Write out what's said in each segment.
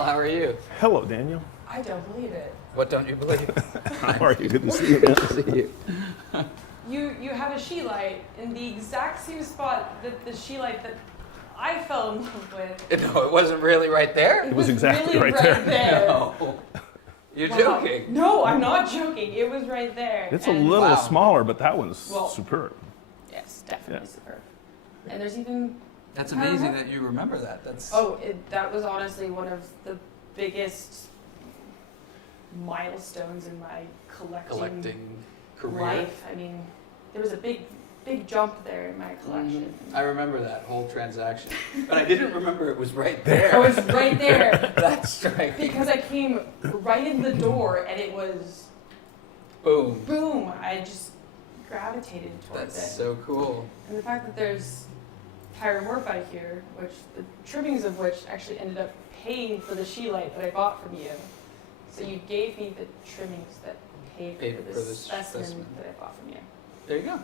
Mel, how are you? Hello, Daniel. I don't believe it. What don't you believe? How are you? Good to see you. Good to see you. You have a she light in the exact same spot that the she light that I fell in love with. No, it wasn't really right there? It was exactly really right there. No. You're Wow. joking. No, I'm not joking. It was right there. It's a And- little Wow. smaller, but that one's Well, superb. Yes, definitely Yeah. superb. And there's even. That's amazing that you remember that. That's That was honestly one of the biggest milestones in my collecting career. life. I mean, there was a big jump there in my collection. I remember that whole transaction, but I didn't remember it was right there. I was right there. That's striking. Because I came right in the door and it was Boom. boom. I just gravitated towards That's it. so cool. And the fact that there's pyromorphite here, which the trimmings of which actually ended up paying for the she light that I bought from you. So you gave me the trimmings that paid for the specimen that I bought from you. There you go.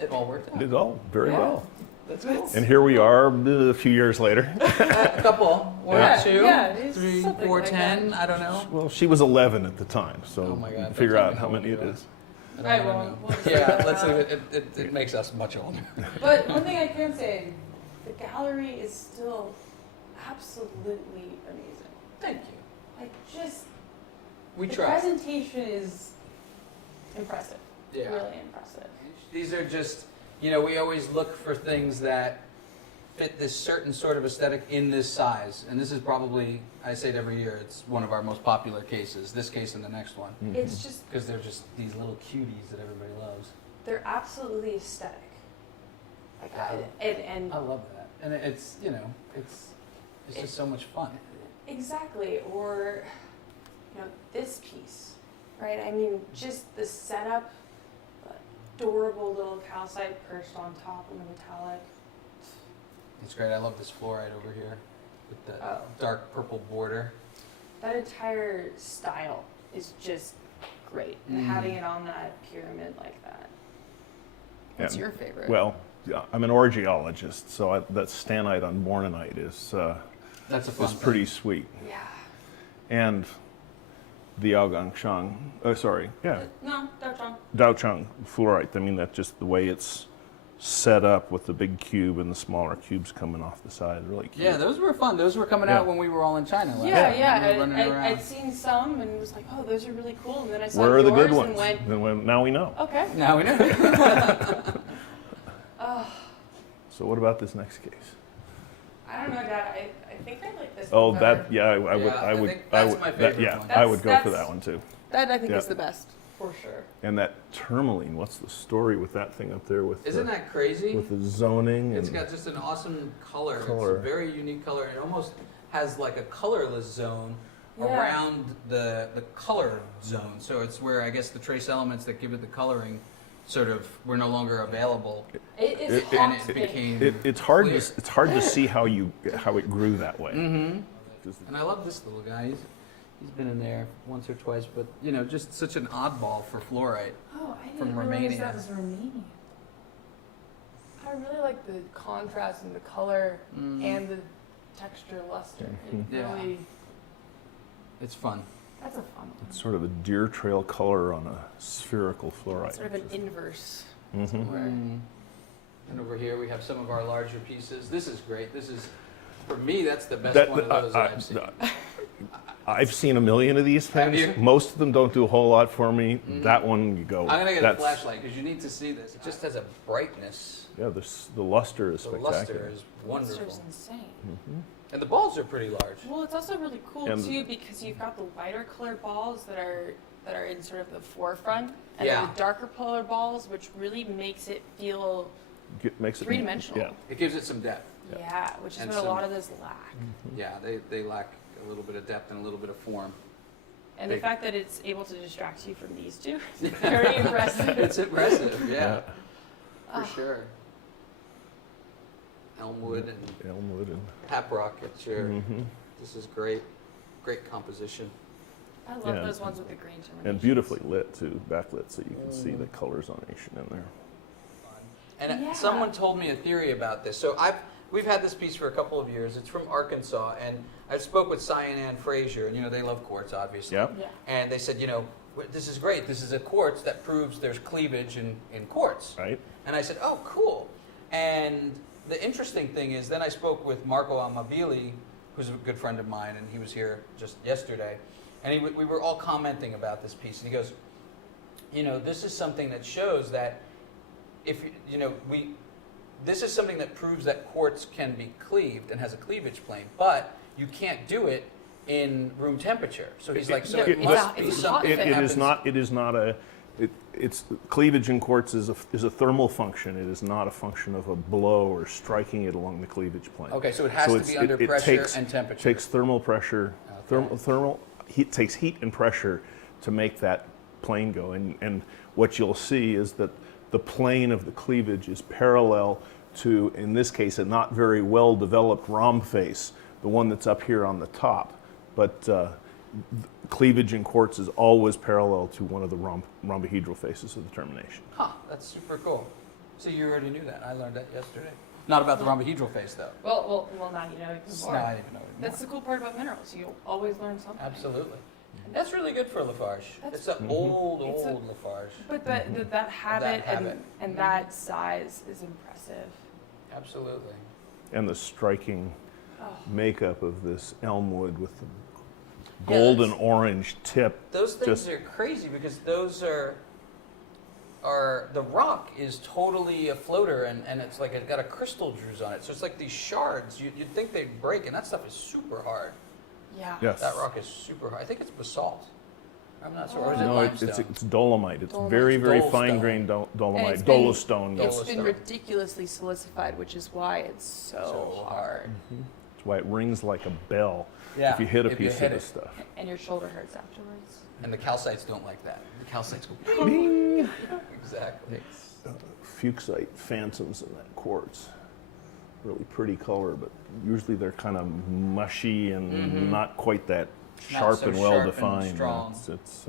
It all worked It out. did all very Yeah. well. That's cool. And here we are a few years later. A couple. One, Yeah, two, yeah, it's 3, something 4, like 10. that. I don't know. Well, she was 11 at the time, so Oh my God, figure don't tell out me how how many old it you is. I I don't won't. know. We'll just Yeah, leave let's that leave it. It makes us much older. But one thing I can say, the gallery is still absolutely amazing. Thank you. Like just We the try. presentation is impressive. Yeah. Really impressive. These are just, we always look for things that fit this certain sort of aesthetic in this size. And this is probably, I say it every year, it's one of our most popular cases, this case and the next one. It's just Because they're just these little cuties that everybody loves. they're absolutely aesthetic. Like Yeah. and I love that. And it's, it's just so much fun. exactly, or this piece, right? I mean, just the setup, the adorable little calcite perched on top in the metallic. It's great. I love this fluorite over here with the Oh. dark purple border. That entire style is just great, and having it on that pyramid like that. What's And- your favorite? Well, yeah, I'm an orgeologist, so that stanite on bornonite is That's a fun thing. pretty sweet. Yeah. And the Aogangshan, No, that's wrong. Daochang fluorite. I mean, that's just the way it's set up with the big cube and the smaller cubes coming off the side. Really cute. Yeah, those were fun. Those were coming Yeah. out when we were all in China last Yeah, time. yeah. We were running around. I'd seen some and was like, oh, those are really cool. And then I saw Where are the yours good ones? and went, Then now we know. okay. Now we know. So what about this next case? I don't know, Dad. I think I like this Oh, one better. that yeah, I would, Yeah, I would, think that's my favorite yeah, one. I would go for That's- that one too. That I think Yeah. is the best. For sure. And that tourmaline, what's the story with that thing up there with Isn't the, that crazy? with the zoning It's and got just an awesome color. Color. It's a very unique color. It almost has like a colorless zone Yeah. around the color zone. So it's where I guess the trace elements that give it the coloring sort of were no longer available. It is It- hot and it pink. became it's hard clear. to see how it grew that way. Mm-hmm. 'Cause And I love this little guy. He's been in there once or twice, but just such an oddball for fluorite. Oh, I From didn't realize Romania. that was Romanian. I really like the contrast in the color and the texture luster. It Yeah. really, It's fun. that's a fun one. It's sort of a deer trail color on a spherical fluorite. Sort of an inverse. Mhm. Where- And over here we have some of our larger pieces. This is great. This is, for me, that's the best That- one of those that I've seen. I've seen a million of these Have things. you? Most of them don't do a whole lot for me. That one, you go. I'm gonna get a that's- flashlight because you need to see this. It just has a brightness. Yeah, the luster is The spectacular. luster is wonderful. Luster's insane. And the balls are pretty large. Well, it's also really cool And- too because you've got the lighter colored balls that are in sort of the forefront, and Yeah. then the darker colored balls, which really makes it feel Makes it three-dimensional. Yeah. It gives it some depth. Yeah, which is And what a some- lot of those lack. Yeah, they lack a little bit of depth and a little bit of form. And the Big. fact that it's able to distract you from these two is very impressive. It's impressive, yeah, Ah. for sure. Elmwood and Elmwood and Haprock, it's your, mhm. this is great, great composition. I love Yeah. those ones with the green terminations. and beautifully lit too, backlit, so you can see the color zonation in there. And Yeah. someone told me a theory about this. So we've had this piece for a couple of years. It's from Arkansas, and I spoke with Cyan and Frazier, and they love quartz, obviously. Yep. Yeah. And they said, this is great. This is a quartz that proves there's cleavage in quartz. Right. And I said, oh, cool. And the interesting thing is, then I spoke with Marco Amabili, who's a good friend of mine, and he was here just yesterday. And we were all commenting about this piece. And he goes, this is something that shows that this is something that proves that quartz can be cleaved and has a cleavage plane, but you can't do it in room temperature. So he's like, so it must be something that happens. It is not a. It's cleavage in quartz is a thermal function. It is not a function of a blow or striking it along the cleavage plane. Okay, so it has to be under pressure and temperature. It takes thermal pressure, Okay. thermal heat, takes heat and pressure to make that plane go. And what you'll see is that the plane of the cleavage is parallel to, in this case, a not very well developed rhomb face, the one that's up here on the top. But cleavage in quartz is always parallel to one of the rhombohedral faces of the termination. Huh, that's super cool. So you already knew that. I learned that yesterday. Not about the rhombohedral face, though. Well, now you know even No, more. I didn't even know it. That's the cool part about minerals. You always learn something. Absolutely. That's really good for Lafarge. That's- It's an old It's a- Lafarge. But that habit, habit. and that size is impressive. Absolutely. And the striking Oh. makeup of this elm wood with the golden that's- orange tip. Those things Just- are crazy because those are the rock is totally a floater and it's like it's got a crystal druze on it. So it's like these shards. You'd think they'd break, and that stuff is super hard. Yeah. Yes. That rock is super hard. I think it's basalt. I'm not sure. Or is it No, limestone? it's dolomite. It's Dolomite. very, very Dolostone. fine-grained And dolomite. it's been- Dolostone. It's Dolostone. been ridiculously silicified, which is why it's so hard. That's why it rings like a bell Yeah, if you hit a if you piece hit of it. this stuff. And your shoulder hurts afterwards. And the calcites don't like that. The calcites go Bing! exactly. Fuchsite phantoms in that quartz. Really pretty color, but usually they're kind of mushy and not quite that Not sharp so and sharp well and defined. strong. It's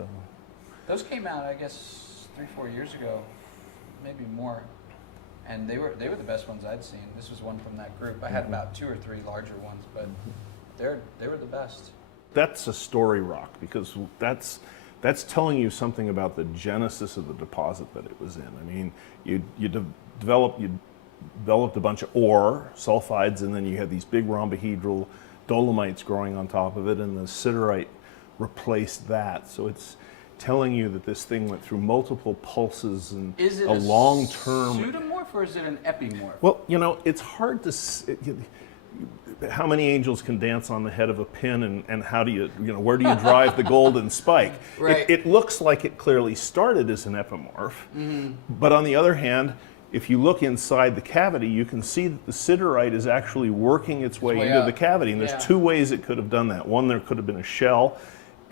Those came out, I guess, 3-4 years ago, maybe more, and they were the best ones I'd seen. This was one from that group. I had about 2 or 3 larger ones, but they were the best. that's a story rock because that's telling you something about the genesis of the deposit that it was in. I mean, you developed a bunch of ore, sulfides, and then you had these big rhombohedral dolomites growing on top of it, and the siderite replaced that. So it's telling you that this thing went through multiple pulses and Is it a long-term. pseudomorph or is it an epimorph? Well, it's hard to. How many angels can dance on the head of a pin, and how do you where do you drive the golden spike? Right. It looks like it clearly started as an epimorph, but on the other hand, if you look inside the cavity, you can see that the siderite is actually working its way way into up. the cavity, and Yeah. there's 2 ways it could have done that. One, there could have been a shell,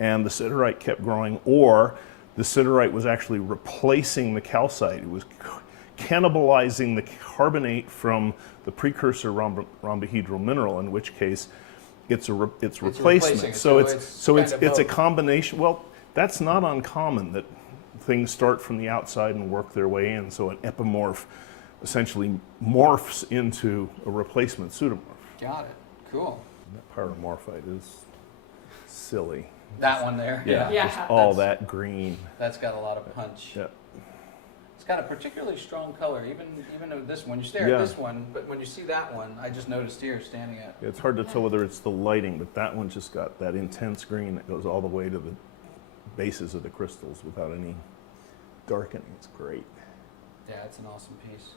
and the siderite kept growing, or the siderite was actually replacing the calcite. It was cannibalizing the carbonate from the precursor rhombohedral mineral, in which case it's replacement. replacing it, so it's kind of it's a both. combination. Well, that's not uncommon that things start from the outside and work their way in. So an epimorph essentially morphs into a replacement pseudomorph. Got it. Cool. That pyromorphite is silly. That one there. Yeah. Just all that green. That's got a lot of punch. Yeah. It's got a particularly strong color, even though this one. You stare Yeah. at this one, but when you see that one, I just noticed here standing at. It's hard to tell whether it's the lighting, but that one just got that intense green that goes all the way to the bases of the crystals without any darkening. It's great. Yeah, it's an awesome piece.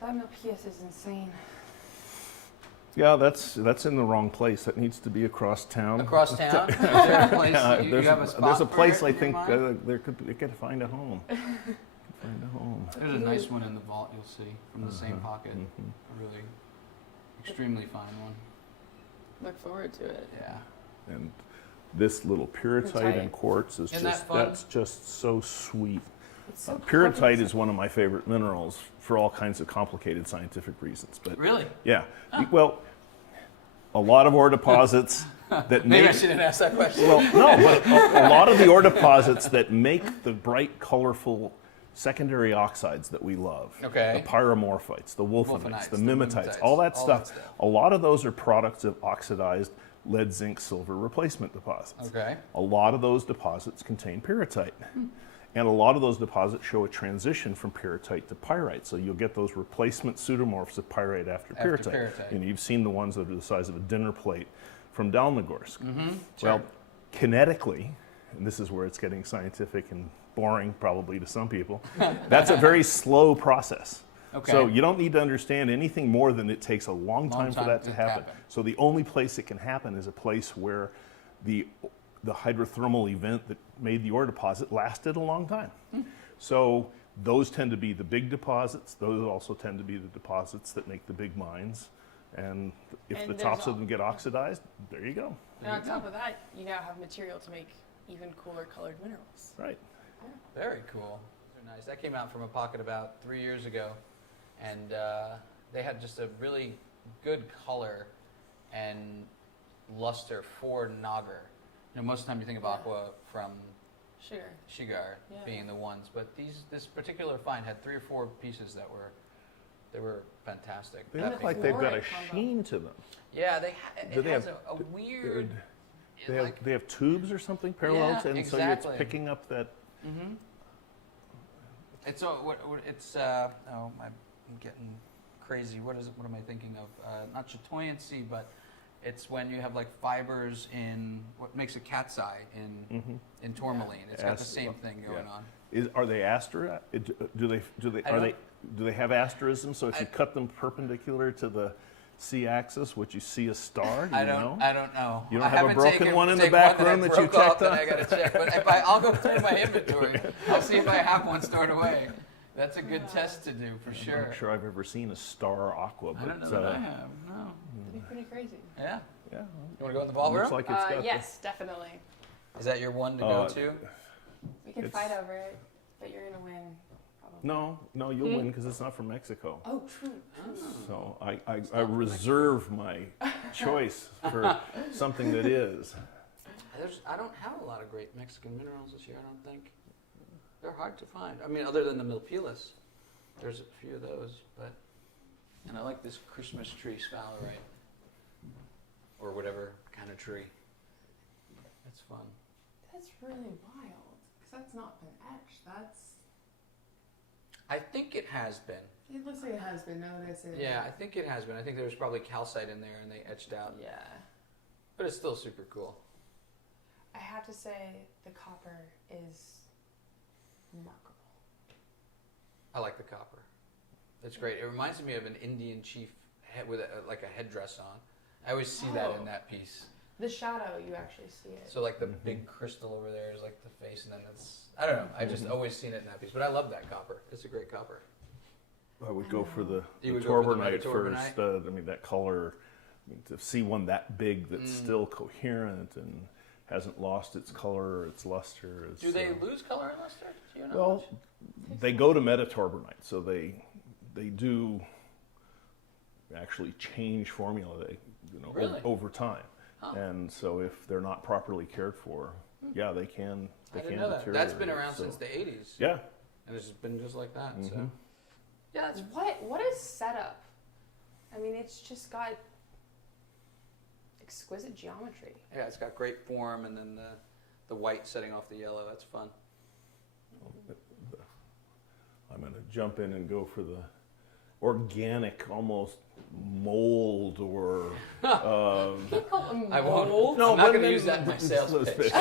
That Milpias is insane. Yeah, that's in the wrong place. That needs to be across town. Across town? Is there a place Yeah, you there's have a spot there's a for place it I in your think mind? it could find a home. Find a home. There's a nice one in the vault you'll see from the same pocket. Mhm. A really extremely fine one. Look forward to it. Yeah. And this little pyrrhotite and Pyrrhotite. quartz is Isn't that just fun? that's just so sweet. It's so Pyrrhotite is one of my favorite minerals for all kinds of complicated scientific reasons. But Really? yeah, well, a lot of ore deposits that Maybe I make shouldn't ask that question. well, no, but a lot of the ore deposits that make the bright, colorful secondary oxides that we love. Okay. The pyromorphites, the wolfenites, the mimetites, all that all stuff. that stuff. A lot of those are products of oxidized lead, zinc, silver replacement deposits. Okay. A lot of those deposits contain pyrrhotite. And a lot of those deposits show a transition from pyrrhotite to pyrite. So you'll get those replacement pseudomorphs of pyrite after pyrrhotite. pyrrhotite. And you've seen the ones that are the size of a dinner plate from Dalmagorsk. Sure. Well, kinetically, and this is where it's getting scientific and boring probably to some people, that's a very slow process. Okay. So you don't need to understand anything more than it takes a long time for that to happen. So the only place it can happen is a place where the hydrothermal event that made the ore deposit lasted a long time. So those tend to be the big deposits. Those also tend to be the deposits that make the big mines. And if And the there's tops of al- them get oxidized, there you go. And on top of that, you now have material to make even cooler colored minerals. Right. Very cool. They're nice. That came out from a pocket about 3 years ago, and they had just a really good color and luster for Nagar. You know, most of the time you think of aqua from Sugar. Shigar Yeah. being the ones, but this particular find had 3 or 4 pieces that were fantastic. They That look being- like they've got a fluorite combo. sheen to them. Yeah, Do it they has have- a weird. They have tubes or something parallel, Yeah, to, and exactly. so it's picking up that. Mm-hmm. It's I'm getting crazy. What is it? What am I thinking of? Not chatoyancy, but it's when you have like fibers in what makes a cat's eye in tourmaline. It's got the same thing going on. Are they do they have asterisms? So if you cut them perpendicular to the C-axis, would you see a star? Do you know? I don't know. You don't I have a haven't broken one in the taken back one room that you broke off checked on? I got to check, but I'll go through my inventory. I'll see if I have one stored away. That's a good test to do for sure. I'm not sure I've ever seen a star aqua, but I don't know that I have. No. That'd be pretty crazy. Yeah. yeah, You want to go in the ballroom? looks like it's got Yes, definitely. Is that your one to go to? We can It's- fight over it, but you're gonna win. Probably. No, you'll win because it's not from Mexico. Oh, true. So I reserve my choice for something that is. I don't have a lot of great Mexican minerals this year, I don't think. They're hard to find. I mean, other than the milpilas, there's a few of those, but. And I like this Christmas tree sphalerite. Or whatever kind of tree. That's fun. That's really wild, because that's not been etched. I think it has been. It looks like it has been, now that I say that. Yeah, I think it has been. I think there was probably calcite in there and they etched out. Yeah. But it's still super cool. I have to say, the copper is remarkable. I like the copper. It's great. It reminds me of an Indian chief with like a headdress on. I always see that in that piece. The shadow, you actually see it. So like the big crystal over there is like the face, and then it's, I don't know. I just always seen it in that piece. But I love that copper. It's a great copper. I would go for the You would go for the tourmaline metatourmalite? first. I mean, that color, to see one that big that's still coherent and hasn't lost its color or its luster. Is, Do they lose color and luster? Do you know? well, they go to metatourmalite, so they do actually change formula. Really? Over time. Huh. And so if they're not properly cared for, yeah, they can. I They didn't can know that. That's been deteriorate, around so- since the 80s. Yeah. And it's just been just like that. So. Mhm. Yeah, that's What a setup. I mean, it's just got exquisite geometry. Yeah, it's got great form, and then the white setting off the yellow. That's fun. I'm going to jump in and go for the organic, almost mold or. Can't call them I won't. mold. No, I'm not but going to then- use that in my sales those pitch.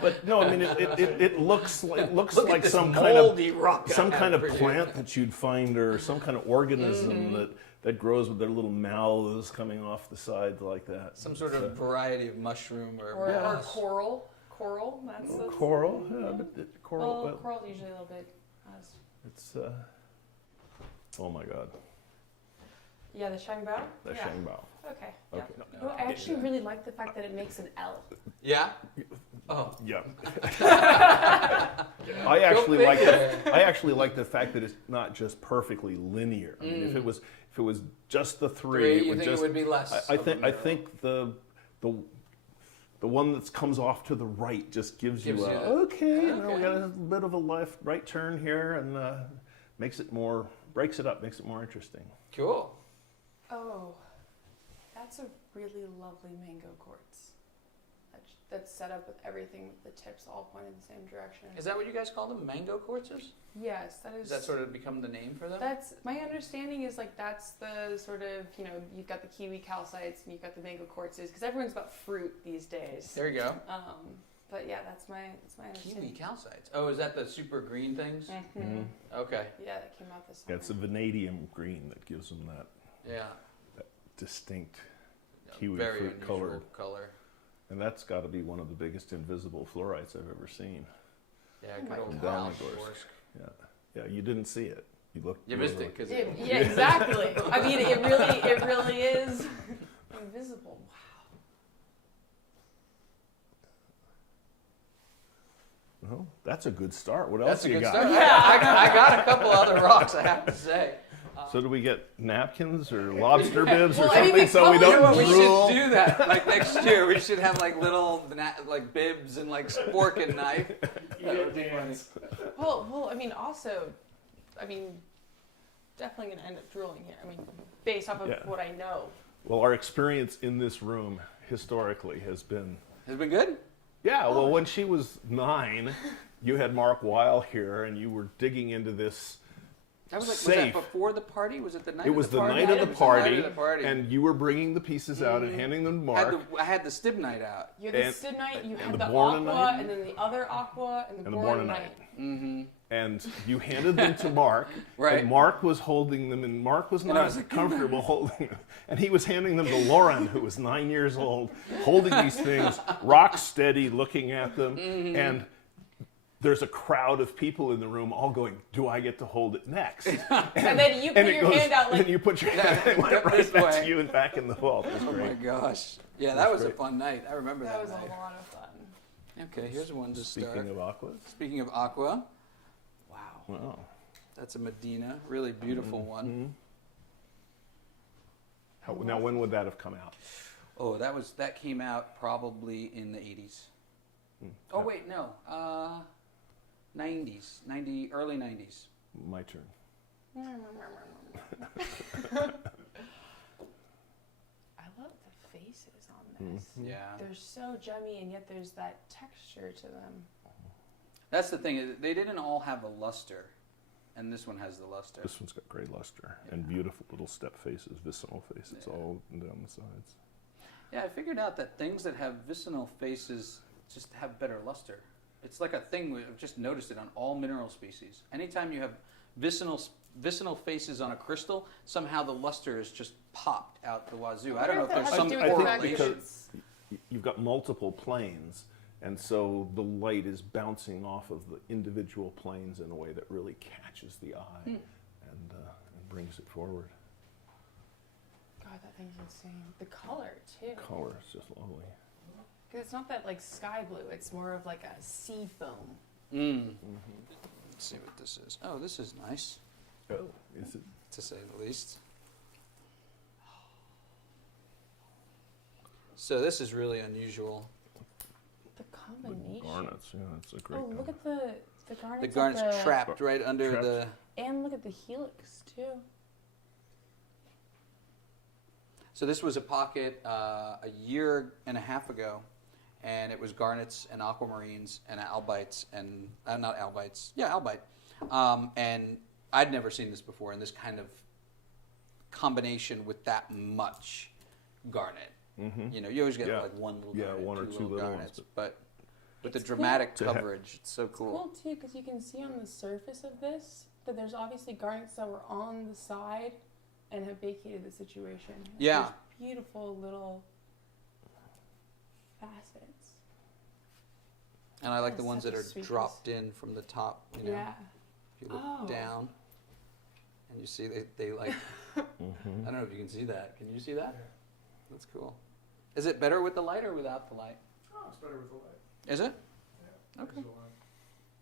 But no, I mean it looks like Look like at this some kind of moldy rock. some I kind have of for you. plant that you'd find or some kind of organism that grows with their little mouths coming off the sides like that. Some sort of variety of mushroom or Or moss. coral. Coral, that's coral. Yeah, but coral. Well, coral's usually a little bit. It's oh my God, Yeah, the shangbao. that Yeah. shangbao. Okay. Okay. Yeah. No, I actually really like the fact that it makes an L. Yeah. Oh. Yeah. I actually like figure. I actually like the fact that it's not just perfectly linear. I mean, if it was just the three, You would think just, it would be less? I of a think mineral. the The one that comes off to the right just gives you a, you that. okay, you know, we Okay. got a bit of a right turn here, and breaks it up, makes it more interesting. Cool. Oh, that's a really lovely mango quartz. That's set up with everything, the tips all point in the same direction. Is that what you guys call them? Mango quartzes? Yes, that is. Does that sort of become the name for them? That's my understanding is like that's the sort of, you know, you've got the kiwi calcites and you've got the mango quartzes because everyone's about fruit these days. There you go. But yeah, that's my Kiwi understanding. calcites. Oh, is that the super green things? Mm-hmm. Okay. Yeah, that came out this Yeah, summer. it's a vanadium green that gives them that Yeah. distinct A kiwi very fruit unusual color. And that's got to be one of the biggest invisible fluorites I've ever seen. Yeah, Oh good my old gosh. Gorsk. Yeah, you didn't see it. You looked. You missed it because Yeah, exactly. I mean, it really is invisible. Wow. Well, that's a good start. What that's else a you good got? start. I got a couple other rocks, I have to say. So do we get napkins or lobster bibs Well, or I mean, something so we we You know don't what? We drool? should do that. Like next year, we should have like little like bibs and like fork and knife. That would be funny. Well, I mean, also, definitely going to end up drooling here. I mean, based off of Yeah. what I know. Well, our experience in this room historically has been, Has it been good? yeah, well, when she was 9, you had Mark Weil here and you were digging into this That was like, safe. was that before the party? Was it the night It of was the the party? night of It the was the night party, of the party. and you were bringing the pieces out and handing them to Mark. I had the stib night out. You had the And- Stibnite, you and had the the Bornonite. Aqua, and then the other Aqua, and the Bornonite. Bornonite. Mm-hmm. And you handed them to Mark, Right. and Mark was holding them, and Mark was I not was like, comfortable holding them. And he was handing them to Lauren, who was 9 years old, holding these things, rock steady, looking at them. Mm-hmm. And there's a crowd of people in the room all going, do I get to hold it next? And then you put it your hand out and like, then you put your hand and it went right this back way. to you and back in the vault. It was Oh my great. gosh. Yeah, that was a great. fun night. I remember that, that was a night. lot of fun. Okay, here's one to start. Speaking of aquas, Speaking of aqua. Wow. wow. That's a Medina. Really beautiful one. Now, when would that have come out? Oh, that came out probably in the 80s. Oh, wait, no. 90s. Early 90s. My turn. I love the faces on this. Yeah. They're so gemmy, and yet there's that texture to them. That's the thing. Is they didn't all have a luster. And this one has the luster. This one's got great luster and beautiful little step faces, vicinal faces all up and down the sides. Yeah, I figured out that things that have vicinal faces just have better luster. It's like a thing, I've just noticed it on all mineral species. Anytime you have vicinal faces on a crystal, somehow the luster is just popped out the wazoo. I don't know if there's some I think correlation. because you've got multiple planes, and so the light is bouncing off of the individual planes in a way that really catches the eye and brings it forward. God, that thing's insane. The color, too. Color is just lovely. Because it's not that, like, sky blue. It's more of, like, a sea foam. Let's see what this is. Oh, this is nice, Oh, is it? to say the least. So this is really unusual. The The combination. garnets, yeah, that's a great Oh, look color. at the garnets. The garnet's at the, trapped right under Trapped. the... And look at the helix, too. So this was a pocket a year and a half ago, and it was garnets and aquamarines and albites and not albites, yeah, albite. And I'd never seen this before in this kind of combination with that much garnet. You know, you always get Yeah. like one little Yeah, garnet, one or two two little little garnets, ones, but with the It's dramatic cool. coverage, it's so cool. Cool, too, because you can see on the surface of this that there's obviously garnets that were on the side and have vacated the situation. Yeah. There's beautiful little facets. And I like That's the ones such that a are sweetness. dropped in from the top. You know? Yeah. If you look Oh. down, and you see they like, I don't know if you can see that. Can you see that? That's cool. Is it better with the light or without the light? Oh, it's better with the light. Is it? Yeah. Okay.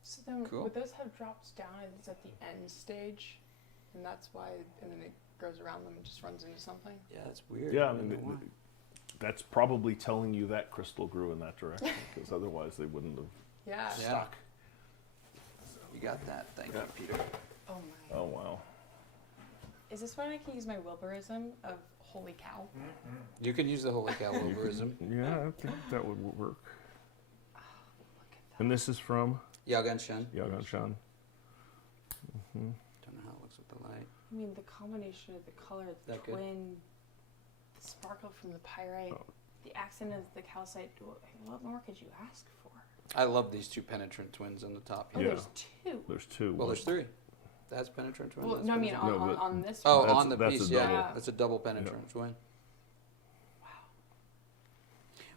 So then Cool. would those have dropped down and it's at the end stage? And that's why, and then it goes around them and just runs into something? Yeah, that's weird. Yeah, I I don't mean, know why. that's probably telling you that crystal grew in that direction, because otherwise they wouldn't have Yeah. Yeah. stuck. You got that. Thank you, Peter. Oh my. Oh, wow. Is this when I can use my Wilburism of holy cow? You could use the holy cow Wilburism. Yeah, I think that would work. Look at And this is from Yagan-shan. Yagan-shan. Don't know how it looks with the light. I mean, the combination of the color, the That good? twin, the sparkle from the pyrite, Oh. the accent of the calcite. What more could you ask for? I love these two penetrant twins on the top Oh, here. Yeah. there's two. There's two. Well, there's three. That's penetrant twin. Well, that's no, I mean penetrant- No, but- on this Oh, one. That's- on the that's a piece, double. yeah. That's a double penetrant twin. Wow.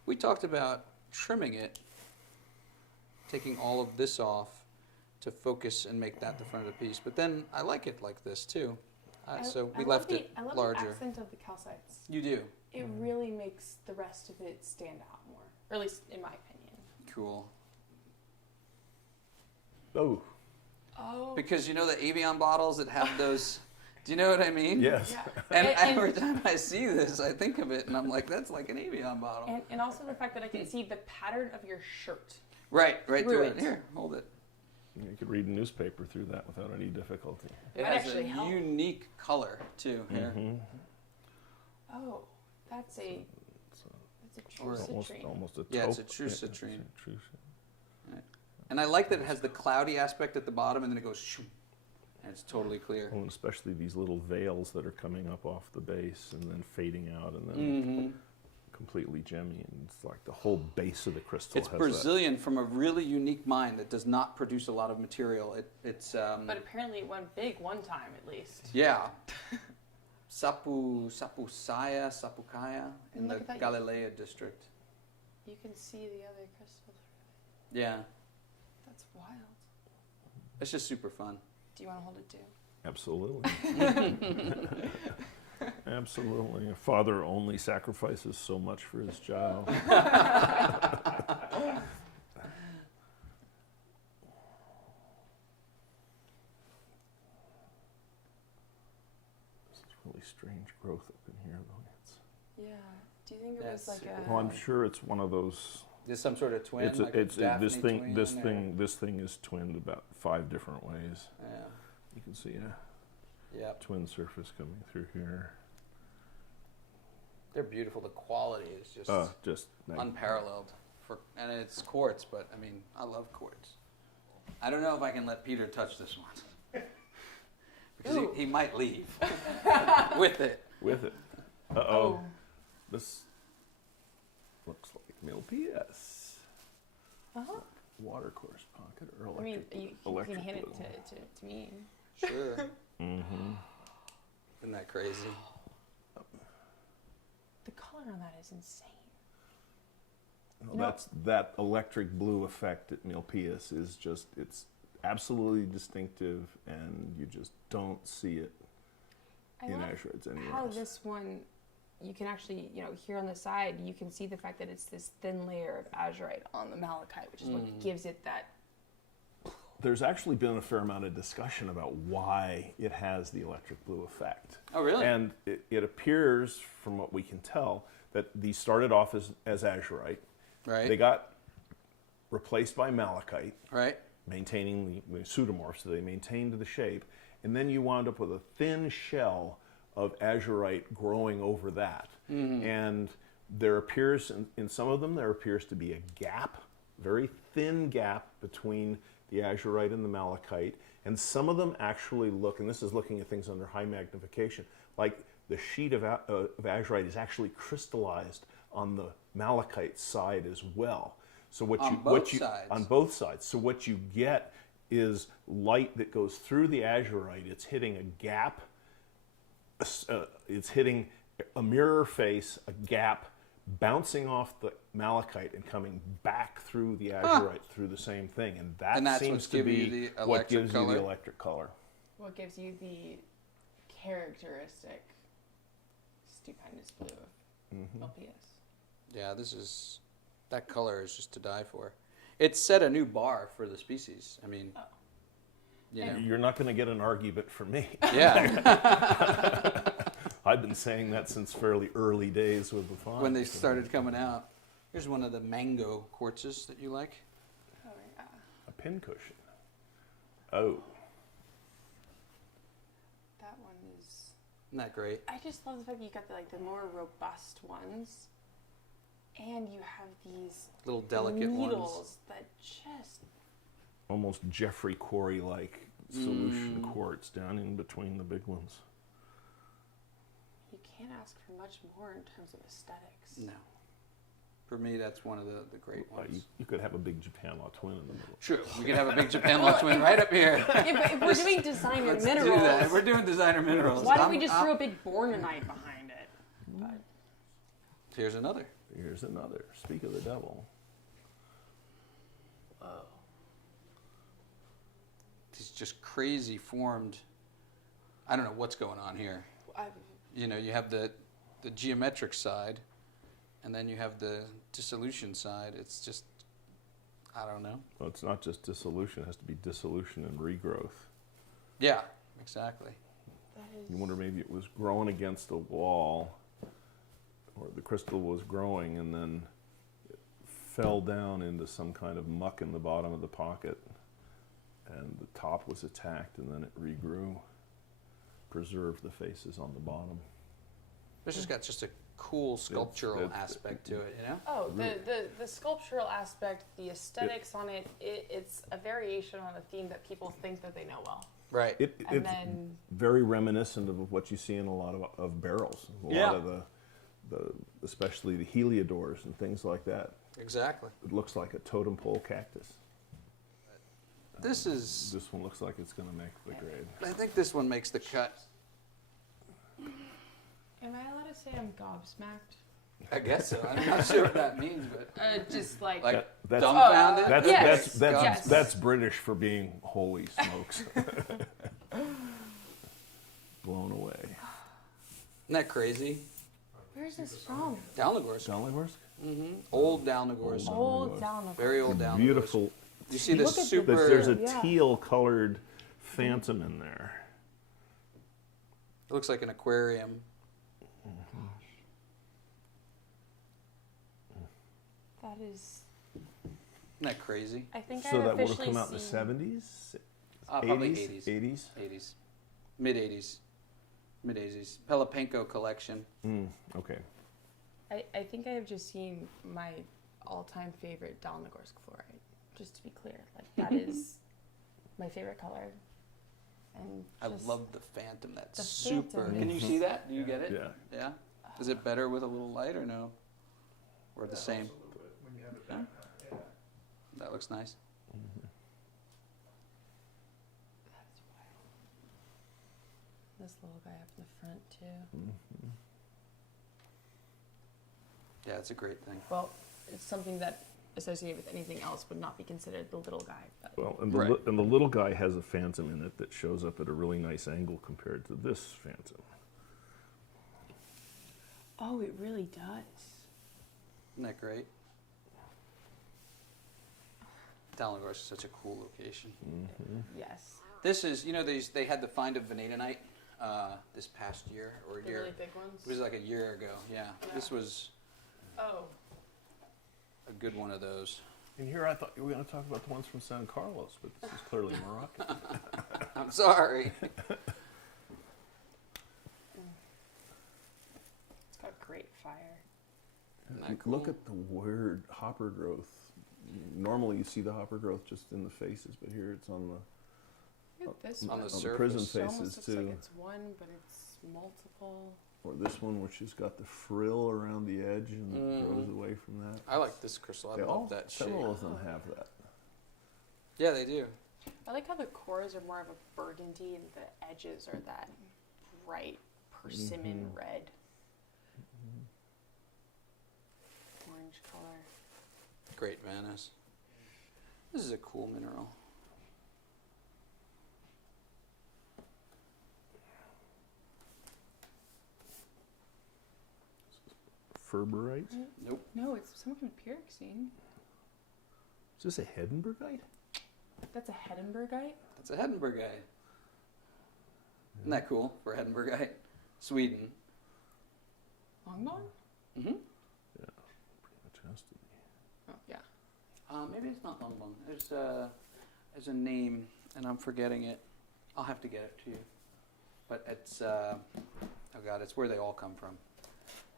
We talked about trimming it, taking all of this off to focus and make that the front of the piece. But then I like it like this too. So we love left the, it I love larger. the accent of the calcites. You do. It really makes the rest of it stand out more, or at least in my opinion. Cool. Oh, Oh. Because you know the Evian bottles that have those. Do you know what I mean? yes. Yeah. And, And- every time I see this, I think of it, and I'm like, that's like an Evian bottle. And also the fact that I can see the pattern of your shirt. Right through through it. it. Here, hold it. You could read a newspaper through that without any difficulty. It Might has actually a help. unique color too. Here. Mhm. Oh, that's a true Or citrine. Almost a Yeah, it's a taupe. true Yeah, it's a citrine. true And I like that it has the cloudy aspect at the bottom, and then it goes shoo, and it's totally clear. Well, and especially these little veils that are coming up off the base and then fading out and then Mm-hmm. completely gemmy. And it's like the whole base of the crystal It's has Brazilian from a really unique mine that does not produce a lot of material. It's But apparently it went big one time at least. yeah, Sapucaia in the Look at that. Galilea district. You can see the other crystals. Yeah, That's wild. it's just super fun. Do you want to hold it too? that. Absolutely. Absolutely. A father only sacrifices so much for his child. This is really strange growth up in here, though. Yeah. Do you think it That's was like super a? Well, I'm sure it's one of those. There's some sort of twin. It's like this Daphne thing. twin This or- thing. This thing is twinned about 5 different ways. Yeah. You can see a Yep. twin surface coming through here. They're beautiful. The quality is just Just unparalleled. And it's quartz, but I mean, I love quartz. I don't know if I can let Peter touch this one because Ooh. he might leave with it. with it. Oh. This looks like Milpias. Uh-huh. Water course pocket or I mean, electric. you electric can hand blue. it to me. Sure. Mm-hmm. Isn't that crazy? The color on that is insane. Well, You know- that electric blue effect at Milpias is just, it's absolutely distinctive, and you just don't see it I in love Azurites anywhere how else. this one, you can actually, here on the side, you can see the fact that it's this thin layer of azurite on the malachite, which is what gives it that. There's actually been a fair amount of discussion about why it has the electric blue effect. Oh, really? And it appears, from what we can tell, that these started off as azurite. Right. They got replaced by malachite, Right. maintaining the pseudomorph, so they maintained the shape. And then you wound up with a thin shell of azurite growing over that. And there appears, in some of them, there appears to be a gap, very thin gap between the azurite and the malachite. And some of them actually look, and this is looking at things under high magnification, like the sheet of azurite is actually crystallized on the malachite side as well. So On both sides? On both sides. So what you get is light that goes through the azurite. It's hitting a gap. It's hitting a mirror face, a gap, bouncing off the malachite and coming back through the azurite through the same thing. And that And that's seems what's to giving be you the what gives electric you the color? electric color. What gives you the characteristic stupendous blue of Milpias. Yeah, that color is just to die for. It set a new bar for the species. I mean, you know. You're not going to get an argument from me. Yeah. I've been saying that since fairly early days with the font. when they started coming out. Here's one of the mango quartzes that you like. Oh, yeah. A pincushion. Oh. That one is. Isn't that great? I just love the fact that you got the more robust ones, and you have these Little delicate needles ones. that just. Almost Jeffrey Quarry-like solution quartz down in between the big ones. You can't ask for much more in terms of aesthetics. No. For me, that's one of the great ones. You could have a big Japan La Twin in the middle. True. We could have a big Japan La Twin right up here. If we're doing designer Let's minerals, do that. If we're doing designer minerals. why don't we just throw a big bornonite behind it? But Here's another. Here's another. Speak of the devil. Wow. These just crazy formed. I don't know what's going on here. You know, you have the geometric side, and then you have the dissolution side. It's just, I don't know. Well, it's not just dissolution. It has to be dissolution and regrowth. Yeah, exactly. that is. You wonder maybe it was growing against a wall, or the crystal was growing and then it fell down into some kind of muck in the bottom of the pocket, and the top was attacked, and then it regrew, preserved the faces on the bottom. This has got just a cool sculptural It's- aspect to it, you know? Oh, the sculptural aspect, the aesthetics on it, it's a variation on a theme that people think that they know well. Right. It's then- very reminiscent of what you see in a lot of barrels. A Yeah. lot of the especially the heliodors and things like that. Exactly. It looks like a totem pole cactus. This is, This one looks like it's going to make the grade. I think this one makes the cut. Am I allowed to say I'm gobsmacked? I guess so. I'm not sure what that means, but Just like. like That's- dumbfounded. Yes. That's Yes. British for being holy smokes. Blown away. Isn't that crazy? Where's this from? Downagorsk. Dollywurst? Old Downagorsk. Old down the. Very old Downagorsk. Beautiful. You see this Look at the- super. There's a Yeah. teal colored phantom in there. It looks like an aquarium. That is. Isn't that crazy? I think So I've that would have officially come out in the seen- 70s? Probably 80s? 80s. 80s. Mid 80s. Mid 80s. Pelapenko collection. Okay. I think I have just seen my all-time favorite Dalnagorsk fluorite. Just to be clear, like that is my favorite color. And I just- love the Phantom. That's The super. Phantom Can you is- see that? Do you get it? Yeah. Yeah? Is it better with a little light or no? Or the same? A little bit when you have it back. Yeah. That looks nice. That's wild. This little guy up in the front too. Yeah, it's a great thing. Well, it's something that associated with anything else would not be considered the little guy. But Well, and the, Right. and the little guy has a phantom in it that shows up at a really nice angle compared to this phantom. oh, it really does. Isn't that great? Downagorsk is such a cool location. Yes. This is, you know, they had the find of vanadinite this past year or a The year. really big ones. It was like a year ago. Yeah. This Yeah. was Oh. a good one of those. And here I thought you were going to talk about the ones from San Carlos, but this is clearly Moroccan. I'm sorry. It's got great fire. Isn't that cool? Look at the weird hopper growth. Normally you see the hopper growth just in the faces, but here it's on the, Look at this On one. the on the surface. prison It almost faces looks too. like it's one, but it's multiple. Or this one, which has got the frill around the edge and it goes away from that. I like this crystal. I love that shape. Several of them have that. Yeah, they do. I like how the cores are more of a burgundy and the edges are that bright persimmon red. Orange color. Great Venice. This is a cool mineral. Ferberite? Nope. No, it's some kind of pyroxene. Is this a Hedenbergite? That's a Hedenbergite. That's a Hedenbergite. Isn't that cool for Hedenbergite? Sweden. Long bone? Mm-hmm. Yeah, pretty much has to be. Oh, yeah. Maybe it's not longbone. There's a name, and I'm forgetting it. I'll have to get it to you. But it's, oh God, it's where they all come from.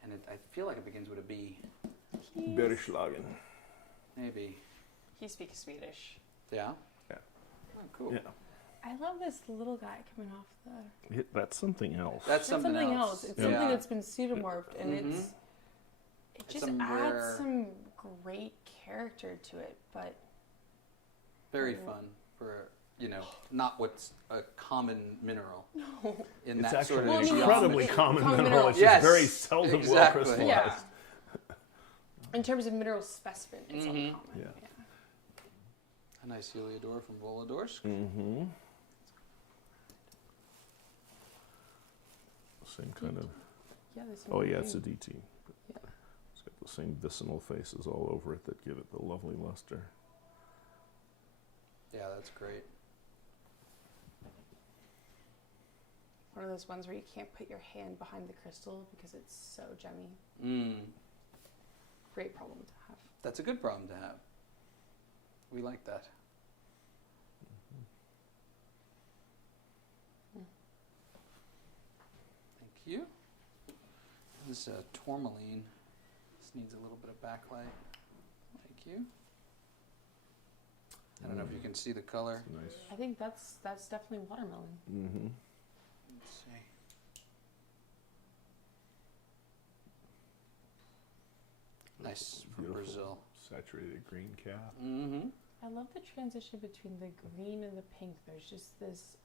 And I feel like it begins with a B. Bergslagen. Maybe. He speaks Swedish. Yeah? Yeah. Oh, cool. Yeah. I love this little guy coming off the... That's something else. That's something else. It's Yeah. something that's been pseudomorphed, and Mhm. it It's just some adds rare- some great character to it, but... Very fun for, not what's a common mineral. No. In It's that sort actually of an Well, no, incredibly it's- common common mineral. mineral. It's Yes, just very seldom exactly. well crystallized. Yeah. In terms of mineral specimen, it's Mhm. uncommon. Yeah. Yeah. A nice Heliodor from Volodorsk. Mm-hmm. Same kind of. Yeah, this Oh one yeah, right it's a here. DT. Yeah. It's got the same vicinal faces all over it that give it the lovely luster. Yeah, that's great. One of those ones where you can't put your hand behind the crystal because it's so gemmy. Great problem to have. That's a good problem to have. We like that. Thank you. This is a tourmaline. This needs a little bit of backlight. Thank you. I don't know if you can see the color. Nice. I think that's definitely watermelon. Mm-hmm. Let's see. Nice from Beautiful. Brazil. Saturated green cap. Mm-hmm. I love the transition between the green and the pink. There's just this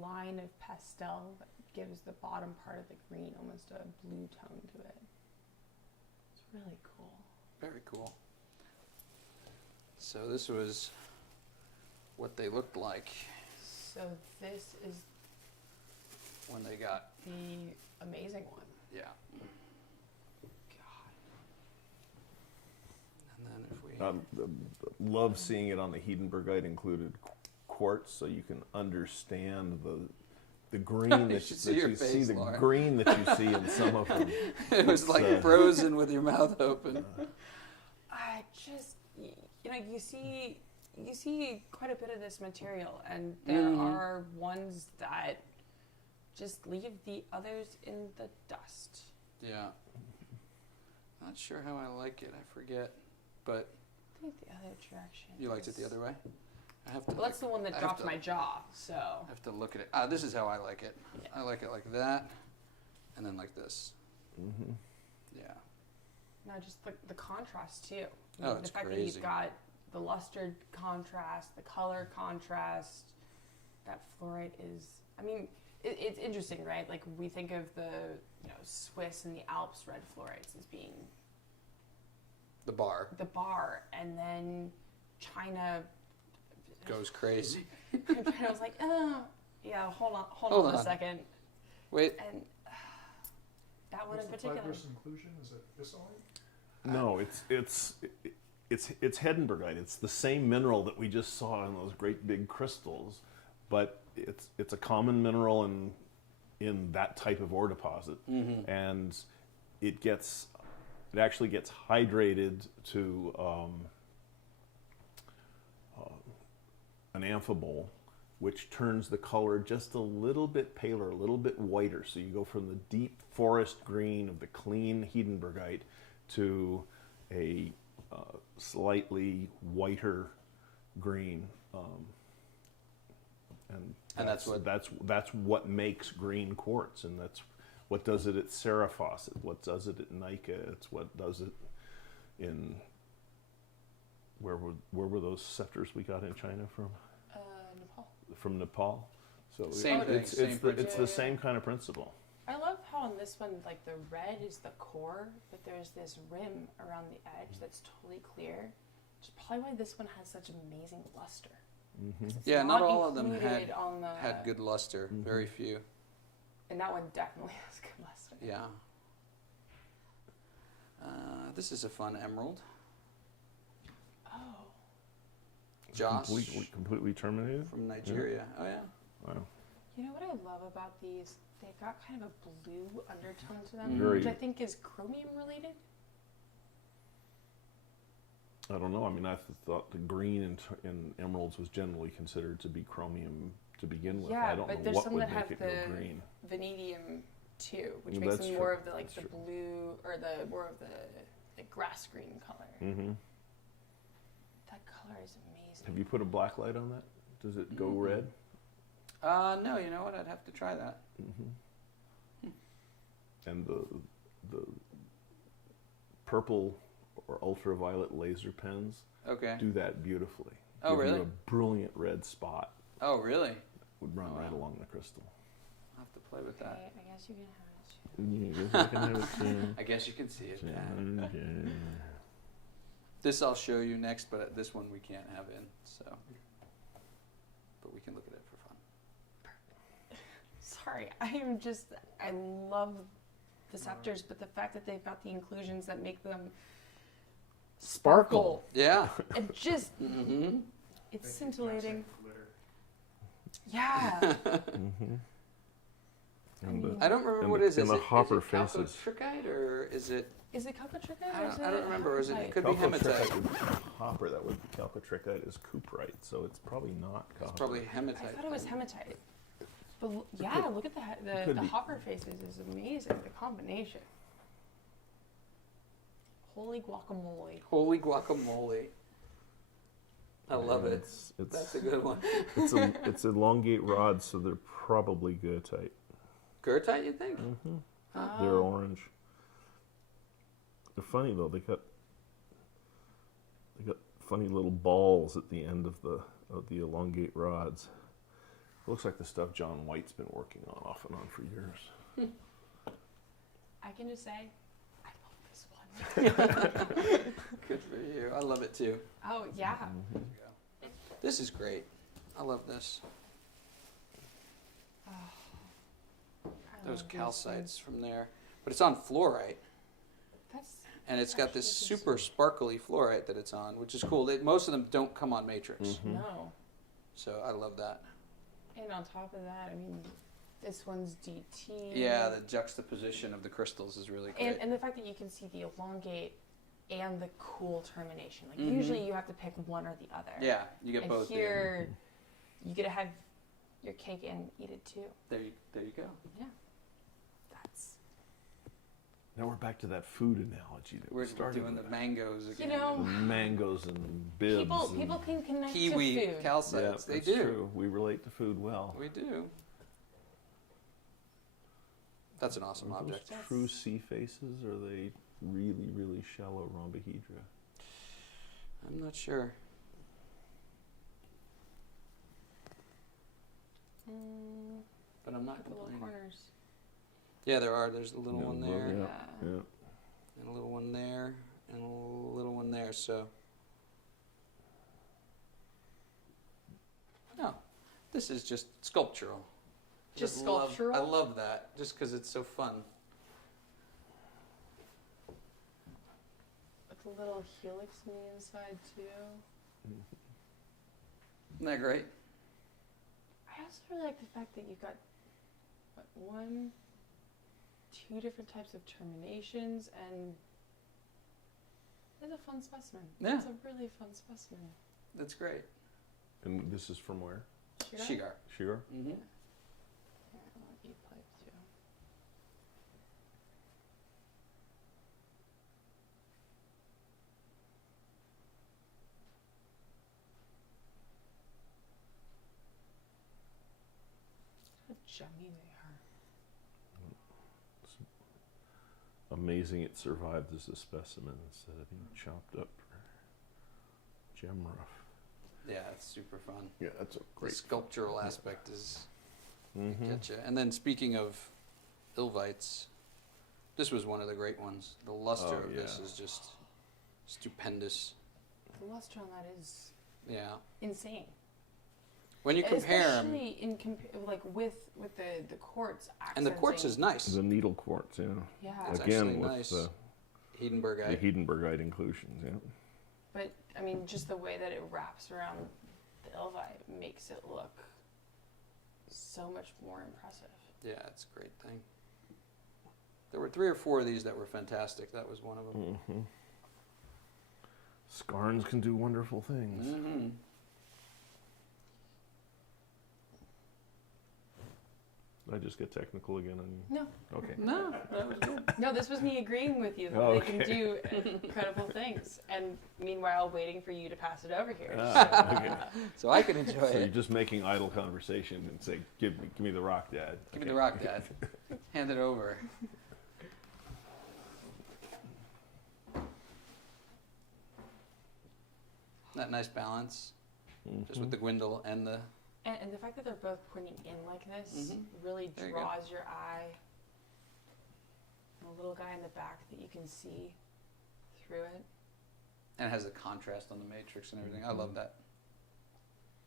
line of pastel that gives the bottom part of the green almost a blue tone to it. It's really cool. Very cool. So this was what they looked like So this is when they got, the amazing one. yeah. God. And then if we, Love seeing it on the Hedenbergite included quartz, so you can understand the green You that should see your face, the Lauren. green that you see in some of them. it was like It's, frozen with your mouth open. I just, you see quite a bit of this material, and there Mhm. are ones that just leave the others in the dust. Yeah. Not sure how I like it. I forget. But I think the other direction. you liked it the other way? I have to. Well, that's the one that I have dropped to- my jaw. So I have to look at it. This is how I like it. Yeah. I like it like that, and then like this. Mm-hmm. Yeah. no, just the contrast too. Oh, the it's fact that crazy. you've got the luster contrast, the color contrast. That fluorite is. I mean, it's interesting, right? Like we think of the Swiss and the Alps red fluorites as being The bar the bar, and then China goes crazy. China was like, oh, yeah, hold Hold on on. a second, Wait. and that one What's in the particular. fibrous inclusion? Is it viscellite? No, it's Hedenbergite. It's the same mineral that we just saw in those great big crystals, but it's a common mineral in that type of ore deposit, Mm-hmm. and it actually gets hydrated to an amphibole, which turns the color just a little bit paler, a little bit whiter. So you go from the deep forest green of the clean Hedenbergite to a slightly whiter green, and that's what makes green quartz, and that's what does it at Serifos, it's what does it at Nika, it's what does it in where were those scepters we got in China from? Nepal. From Nepal. So Same thing, it's same the principle. same kind of principle. I love how on this one, like the red is the core, but there's this rim around the edge that's totally clear. Which is probably why this one has such amazing luster. Mm-hmm. 'Cause it's Yeah, not all of them included on the, Had good luster. Mhm. Very few. and that one definitely has good luster. Yeah. This is a fun emerald. Oh, Joss Completely terminated. from Nigeria. Oh yeah. Wow. You know what I love about these? They've got kind of a blue undertone to them, Very. which I think is chromium related. I don't know. I mean, I thought the green in emeralds was generally considered to be chromium to begin with. Yeah, I don't but know there's what some would that make have it go green. the vanadium too, which Well, makes that's them true. more of the That's true. blue or the more of the grass green color. Mm-hmm. That color is amazing. Have you put a black light on that? Does it go Mm-mm. red? No, you know what? I'd have to try that. Mm-hmm. And the purple or ultraviolet laser pens Okay. do that beautifully. Oh, Give you really? a brilliant red spot Oh, really? would run Oh, right wow. along the crystal. I'll have to play with that. Okay, I guess you can have it. Yeah, I can have it too. I guess you can see it. Okay. This I'll show you next, but this one we can't have in, so. But we can look at it for fun. Sorry, I love the scepters, but the fact that they've got the inclusions that make them sparkle. Yeah. It just, Mm-hmm. it's Thank you, scintillating. Jackson. Glitter. Yeah. Mm-hmm. And mean- the, I don't remember And what the- it is. and Is the it hopper chalco faces. trichite or is it? Is it chalcotrichite? I don't remember. Is it? It could be Chalcotrichite hematite. would be copper. That would be chalcotrichite is cuprite, so it's probably not copper. It's probably I hematite. thought it was then. hematite. But yeah, could- look at it could the be. hopper faces is amazing. The combination. Holy guacamole. Holy guacamole! I love it. It's, That's a good one. it's elongate rods, so they're probably goethite. Goethite, you think? Mm-hmm. Oh. They're orange. They're funny though. They got funny little balls at the end of the elongate rods. Looks like the stuff John White's been working on off and on for years. I can just say, I love this one. Good for you. I love it too. Oh yeah. Mm-hmm. This is great. I love this. Oh, I Those love these calcites from there, but it's on fluorite, That's and it's got this Actually, super sparkly fluorite that it's on, which is cool. Most of them don't come on matrix, Mhm. no. so I love that. And on top of that, I mean, this one's DT. Yeah, the juxtaposition of the crystals is really great. and the fact that you can see the elongate and the cool termination. Like Mhm. usually you have to pick one or the other. Yeah, you get And both. here, you get to have your cake and eat it too. There you go. Yeah. That's, Now we're back to that food analogy that We're we started doing the with. mangoes again. you know, The mangoes and bibs. people and, can connect Kiwi to food. calcites. yeah, they that's do. True. We relate to food well. We do. That's an awesome Are those object. true sea faces, or are they really, really shallow rhombohedra? I'm not sure. Mm, But I'm not the little complaining. corners. Yeah, there are. There's a little Yeah, one well, there, yeah. Yeah. and a little one there, and a little one there. So, no, this is just sculptural. Just love- sculptural? I love that, just because it's so fun. With a little helix on the inside too. Isn't that great? I also really like the fact that you've got what, 2 different types of terminations, and it's a fun specimen. Yeah. It's a really fun specimen. That's great. And this is from where? Shigar. Shigar? Mm-hmm. Here, I'll let you play too. How jummy they are. Amazing it survived as a specimen instead of being chopped up for gem rough. Yeah, it's super fun. Yeah, that's a The great. sculptural aspect is Mhm. getcha. And then speaking of Ilvites, this was one of the great ones. The luster Oh, of this yeah. is just stupendous. The luster on that is Yeah. insane. When you compare them, especially in like with the quartz. and the quartz is accenting- nice. The needle quartz, yeah. Yeah, It's Again, actually with nice. the Hedenbergite. Hedenbergite inclusions, yeah. but I mean, just the way that it wraps around the Elvite makes it look so much more impressive. Yeah, it's a great thing. There were 3 or 4 of these that were fantastic. That was one of them. Mm-hmm. Scarns can do wonderful things. Mm-hmm. Did I just get technical again on you? No, Okay. No, that was good. no, this was me agreeing with you that Oh, they can okay. do incredible things, and meanwhile waiting for you to pass it over here. Ah, okay. So I can enjoy So you're it. just making idle conversation and say, give me the rock, Dad. Give me the rock, Dad. Hand it over. That nice balance, just with the gwindle and the. And the fact that they're both pointing in like this Mhm. really There you go. draws your eye. And the little guy in the back that you can see through it. And it has the contrast on the matrix and everything. I love that.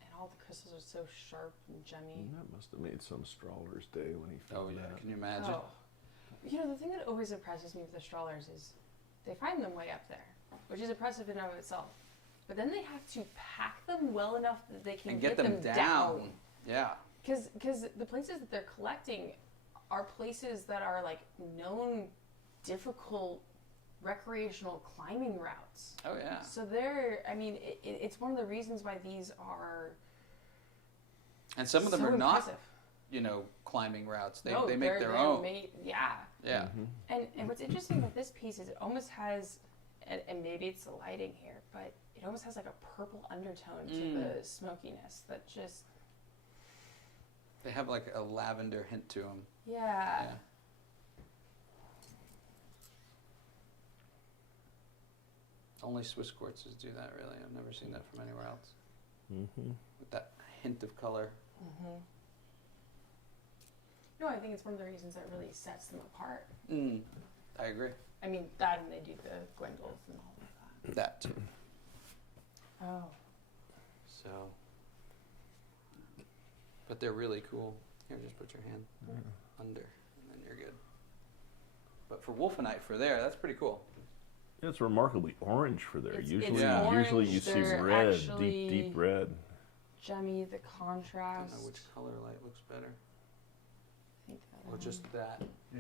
And all the crystals are so sharp and gemmy. And that must have made some Strahler's day when he found Oh yeah, that. can you imagine? Oh. You know, the thing that always impresses me with the Strahlers is they find them way up there, which is impressive in and of itself. But then they have to pack them well enough that they can And get them down. Yeah. Because the places that they're collecting are places that are like known difficult recreational climbing routes. Oh yeah. So they're, I mean, it's one of the reasons why these are And some of them so are not, impressive. you know, climbing routes. They No, they make they're- their they're own. Yeah. Yeah. Mhm. And what's interesting about this piece is it almost has, and maybe it's the lighting here, but it almost has like a purple undertone to the smokiness that just, They have like a lavender hint to them. yeah. Yeah. Only Swiss quartzes do that, really. I've never seen that from anywhere else. Mm-hmm. With that hint of color. Mm-hmm. No, I think it's one of the reasons that really sets them apart. I agree. I mean, that and they do the gwendolys and all of That too. that. Oh. So, but they're really cool. Here, just put your hand under, and then you're good. But for wolfenite, for there, that's pretty cool. It's remarkably orange for there. It's Usually, Yeah. usually you orange, see they're red, actually- deep red. Gemmy, the I don't contrast. know which color light looks better, I think that or one. just that. Yeah.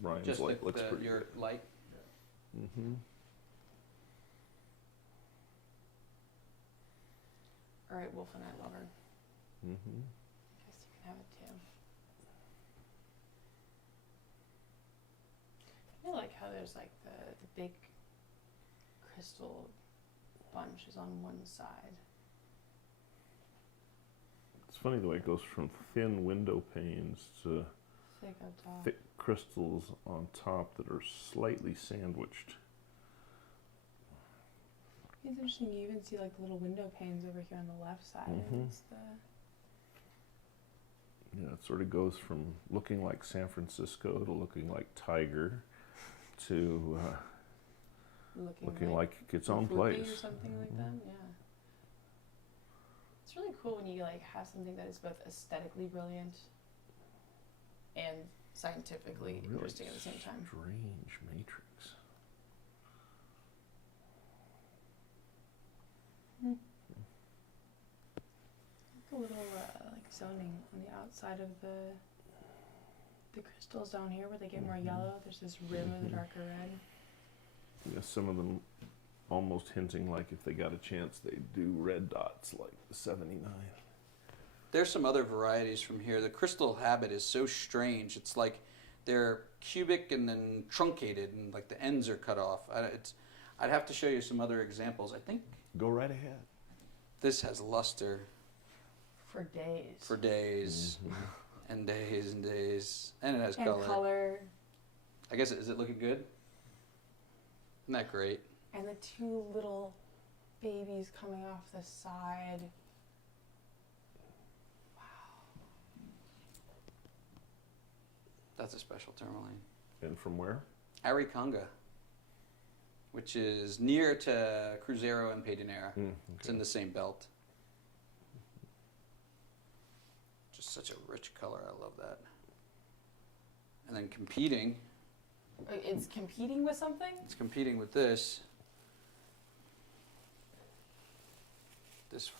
Brian's Just light looks pretty your good. light. Mm-hmm. All right, wolfenite lover. Mm-hmm. I guess you can have it too. I like how there's like the big crystal bunch is on one side. It's funny the way it goes from thin window panes to Thick up top. thick crystals on top that are slightly sandwiched. It's interesting. You even see like the little window panes over here on the left side. Mhm. It's the Yeah, it sort of goes from looking like San Francisco to looking like Tiger to looking like its own Fuji place. or something like that. Yeah. It's really cool when you like have something that is both aesthetically brilliant and scientifically Really interesting at the same time. strange matrix. A little like zoning on the outside of the crystals down here where they get more yellow. There's this rim of the darker red. Yeah, some of them almost hinting like if they got a chance they'd do red dots like the 79. There's some other varieties from here. The crystal habit is so strange. It's like they're cubic and then truncated, and like the ends are cut off. I'd have to show you some other examples. I think Go right ahead. this has luster For days. for days and days and days, and it has and color. color. I guess is it looking good? Isn't that great? And the two little babies coming off the side. That's a special tourmaline. And from where? Ariconga, which is near to Cruzeiro and Pedernera. It's in the same belt. Just such a rich color. I love that. And then competing, It's competing with something? it's competing with this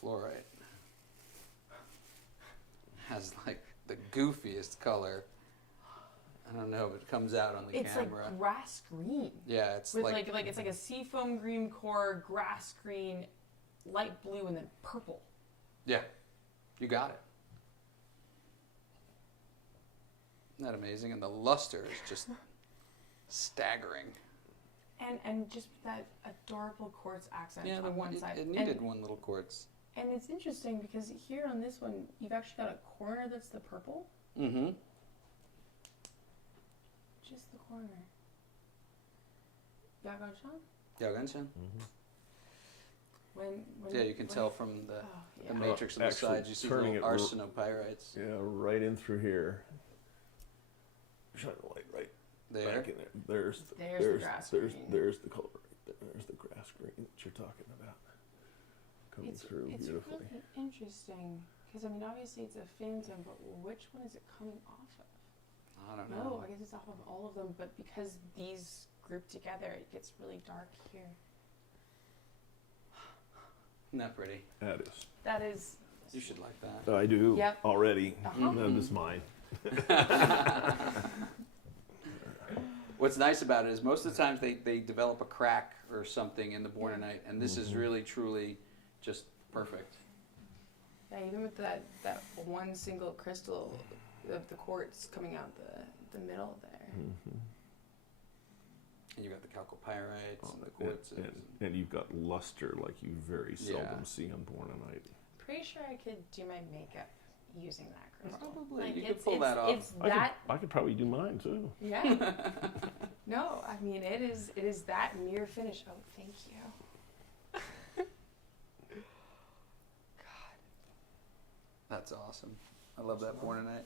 fluorite. has like the goofiest color. I don't know, but it comes out on the It's camera. like grass green. Yeah, it's With like, like it's like a seafoam green core, grass green, light blue, and then purple. yeah, you got it. Isn't that amazing? And the luster is just staggering. And just that adorable quartz accent Yeah, on one side. it needed one little quartz. And it's interesting because here on this one, you've actually got a corner that's the purple. Mm-hmm. Just the corner. Yagashan? Yaganchen? When Yeah, you can tell from the yeah. matrix on the Actually, sides. You see turning little it arsenopyrites Yeah, right in through here. Shine the light right there. back in there. There's There's the grass green. There's the color right there. There's the grass green that you're talking about. Coming through it's beautifully. really interesting because I mean obviously it's a phantom, but which one is it coming off of? I don't know. No, I guess it's off of all of them, but because these group together, it gets really dark here. Isn't that pretty? That is. That is. You should like that. I do Yep. already. Uh-huh. That is mine. What's nice about it is most of the times they develop a crack or something in the bornonite, and this is really truly just perfect. Yeah, even with that one single crystal of the quartz coming out the middle there. Mm-hmm. And you've got the chalcopyrites and the And, quartzes. and you've got luster like you very seldom Yeah. see on bornonite. Pretty sure I could do my makeup using that crystal. Probably. Like, You could it's- pull that it's- off. It's I that. could probably do mine too. Yeah. No, I mean it is that near finish. Oh, thank you. God. That's awesome. I love that bornonite.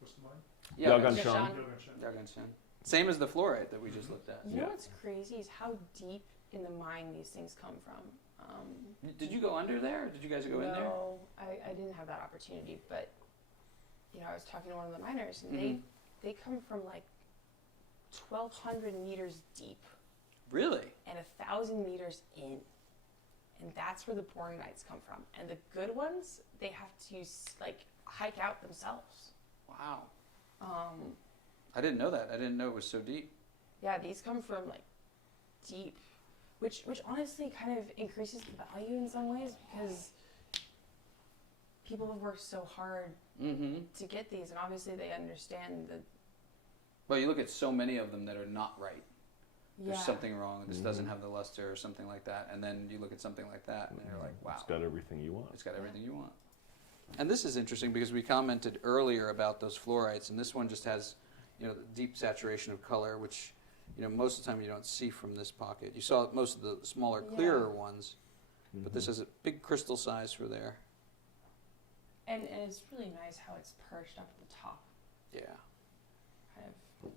What's the mine? Yeah, Yagan that's- Shan. Yoganshan. Yagan-shan. Same as the fluorite that we just looked at. You know Yeah. what's crazy is how deep in the mine these things come from. Did you go under there? Or did you guys go in there? No, I didn't have that opportunity, but you know, I was talking to one of the miners, and Mhm. they come from like 1,200 meters deep Really? and 1,000 meters in, and that's where the boronites come from. And the good ones, they have to like hike out themselves. Wow. Um, I didn't know that. I didn't know it was so deep. yeah, these come from like deep, which honestly kind of increases the value in some ways because people have worked so hard Mm-hmm. to get these, and obviously they understand that. Well, you look at so many of them that are not right. Yeah. There's something wrong. This Mhm. doesn't have the luster or something like that. And then you look at something like that, and you're like, wow. It's got everything you want. It's got everything you want. And this is interesting because we commented earlier about those fluorites, and this one just has, you know, the deep saturation of color, which, you know, most of the time you don't see from this pocket. You saw most of the smaller, clearer ones, but this has a big crystal size for there. And it's really nice how it's perched up at the top, Yeah. kind of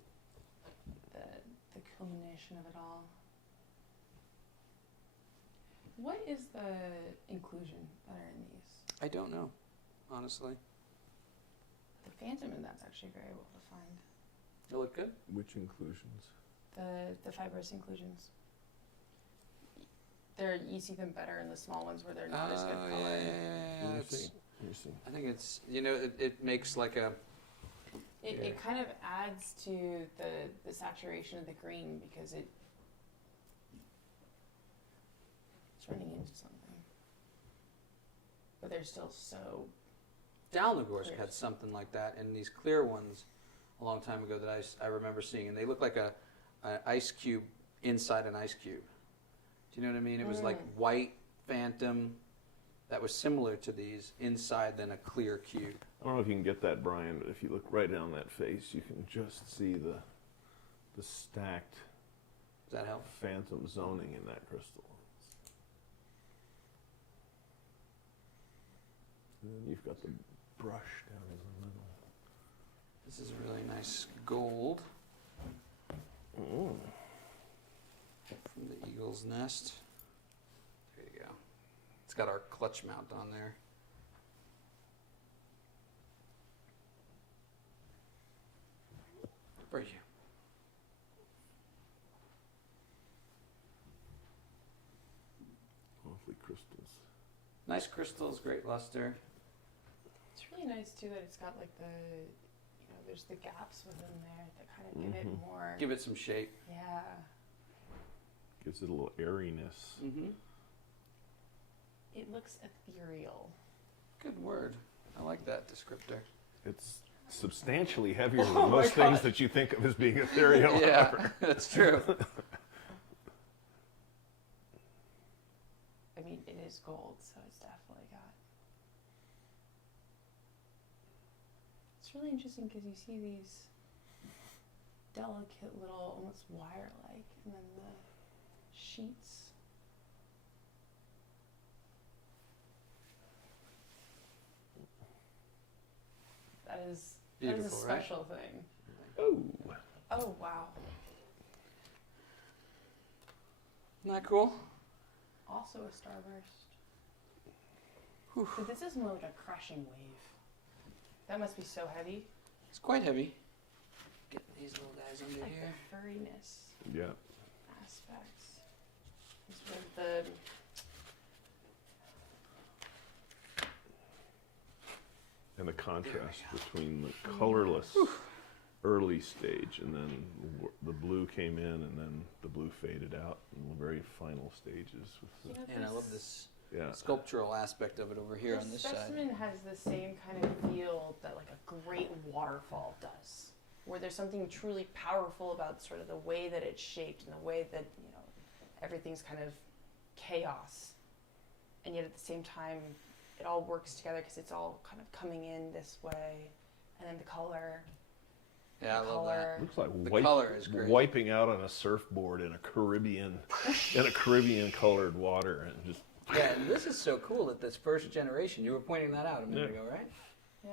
the culmination of it all. What is the inclusion that are in these? I don't know, honestly. The phantom in that's actually very well defined. They look good. Which inclusions? The fibrous inclusions. They're, you see them better in the small ones where they're not as good color. Let me It's- see. Let me see. I think it's, you know, it makes like a, It kind of adds to the saturation of the green because it's running into something. But they're still so. Dalnagorsk had something like that, and these clear ones a long time ago that I remember seeing, and they look like an ice cube inside an ice cube. Do you know what I mean? It was like white phantom that was similar to these inside then a clear cube. I don't know if you can get that, Brian, but if you look right down that face, you can just see the stacked Does that help? phantom zoning in that crystal. And then you've got the brush down in the middle. This is a really nice gold Mm. from the eagle's nest. There you go. It's got our clutch mount on there. For you. Lovely crystals. Nice crystals, great luster. It's really nice too that it's got like the, there's the gaps within there that kind of give it more. Give it some shape. Yeah. Gives it a little airiness. Mm-hmm. It looks ethereal. Good word. I like that descriptor. It's substantially heavier than Oh my most things God. that you think of as being ethereal. Yeah, that's true. I mean, it is gold, so it's definitely got. It's really interesting because you see these delicate little, almost wire-like, and then the sheets. That is a Beautiful, right? special thing. Oh. Oh, wow. Isn't that cool? Also a starburst. But this is more like a crushing wave. That must be so heavy. It's quite heavy. Get these little guys under Like here. the furriness Yeah. aspects. It's with the And the contrast between the colorless early stage and then the blue came in and then the blue faded out in the very final stages. With the, And I love this yeah. sculptural aspect of it over here on this side. specimen has the same kind of feel that like a great waterfall does, where there's something truly powerful about sort of the way that it's shaped and the way that everything's kind of chaos, and yet at the same time it all works together because it's all kind of coming in this way, and then the color. Yeah, I love that. Looks like The color is great. wiping out on a surfboard in a Caribbean colored water and just Yeah, and this is so cool that this first generation, you were pointing that out a minute ago, right? Yeah.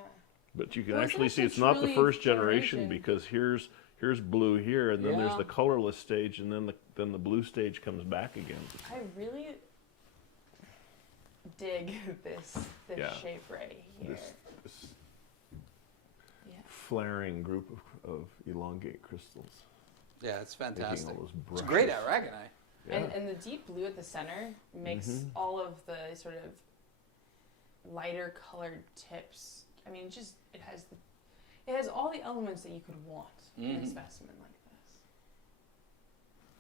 But you can Well, actually isn't see it it's not the truly first generation generation? because here's blue here, and then there's Yeah. the colorless stage, and then the blue stage comes back again. I really dig this Yeah. shape right here. This Yeah. flaring group of elongate crystals, Yeah, it's making fantastic. all those It's brushes. great aragonite. Yeah. And the deep blue at the center makes Mhm. all of the sort of lighter colored tips. I mean, it has all the elements that you could want in a Mhm. specimen like this.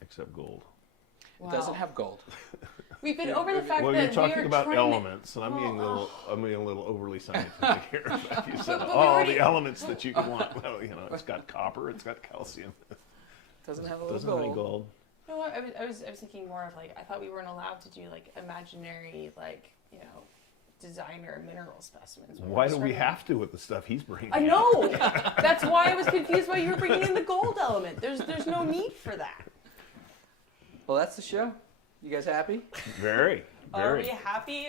Except gold. It doesn't have gold. We've been over the fact Well, that you're talking we are about trying elements, and I'm Well, being a little overly scientific here. But you said But we all already- the elements that you can want. Well, it's got copper, it's got calcium, It doesn't have a it little doesn't have any gold. gold. No, I was thinking more of like I thought we weren't allowed to do like imaginary designer mineral specimens. when Why we're do we starting- have to with the stuff he's bringing? I in? know. That's why I was confused why you were bringing in the gold element. There's no need for that. Well, that's the show. You guys happy? Very, Are very. we happy?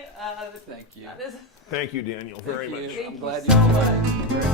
Thank you. That is. Thank you, Daniel, very Thank much. you. Thank I'm you glad so you much. Very